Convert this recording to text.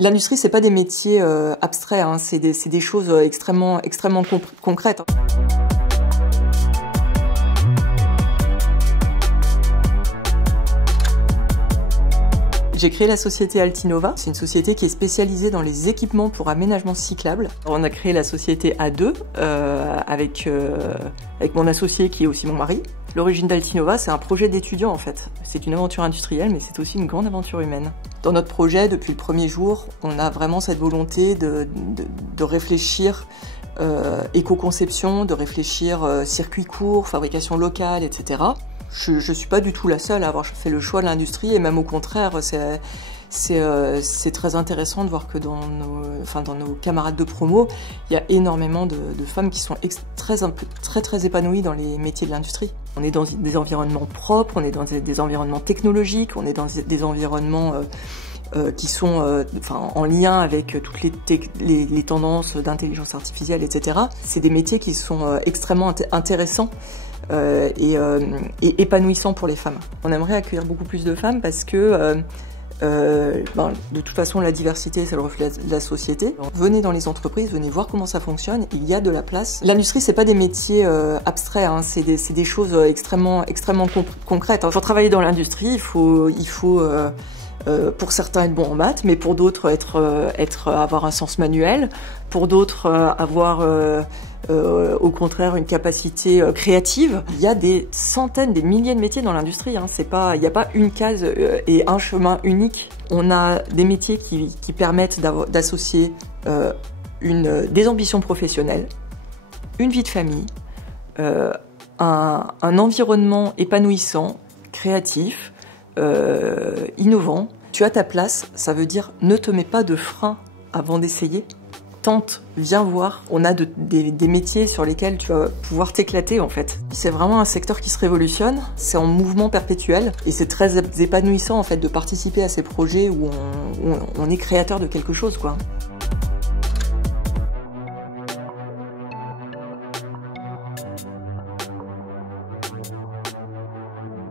L'industrie, c'est pas des métiers abstraits, hein, c'est des choses extrêmement concrètes. J'ai créé la société Altinova. C'est une société qui est spécialisée dans les équipements pour aménagement cyclable. On a créé la société à deux avec mon associé qui est aussi mon mari. L'origine d'Altinova, c'est un projet d'étudiant en fait. C'est une aventure industrielle, mais c'est aussi une grande aventure humaine. Dans notre projet, depuis le premier jour, on a vraiment cette volonté de réfléchir éco-conception, de réfléchir circuit court, fabrication locale, etc. Je suis pas du tout la seule à avoir fait le choix de l'industrie, et même au contraire, c'est très intéressant de voir que dans nos camarades de promo, il y a énormément de femmes qui sont très épanouies dans les métiers de l'industrie. On est dans des environnements propres, on est dans des environnements technologiques, on est dans des environnements qui sont en lien avec toutes les tendances d'intelligence artificielle, etc. C'est des métiers qui sont extrêmement intéressants et épanouissants pour les femmes. On aimerait accueillir beaucoup plus de femmes parce que de toute façon, la diversité, c'est le reflet de la société. Donc, venez dans les entreprises, venez voir comment ça fonctionne. Il y a de la place. L'industrie, c'est pas des métiers abstraits, hein, c'est des choses extrêmement concrètes. Hein. Pour travailler dans l'industrie, il faut pour certains être bon en maths, mais pour d'autres avoir un sens manuel, pour d'autres avoir au contraire une capacité créative. Il y a des centaines, des milliers de métiers dans l'industrie, hein. Il n'y a pas une case et un chemin unique. On a des métiers qui permettent d'associer des ambitions professionnelles, une vie de famille, un environnement épanouissant, créatif, innovant. Tu as ta place, ça veut dire ne te mets pas de frein avant d'essayer. Tente, viens voir. On a des métiers sur lesquels tu vas pouvoir t'éclater en fait. C'est vraiment un secteur qui se révolutionne, c'est en mouvement perpétuel et c'est très épanouissant en fait de participer à ces projets où on est créateur de quelque chose quoi.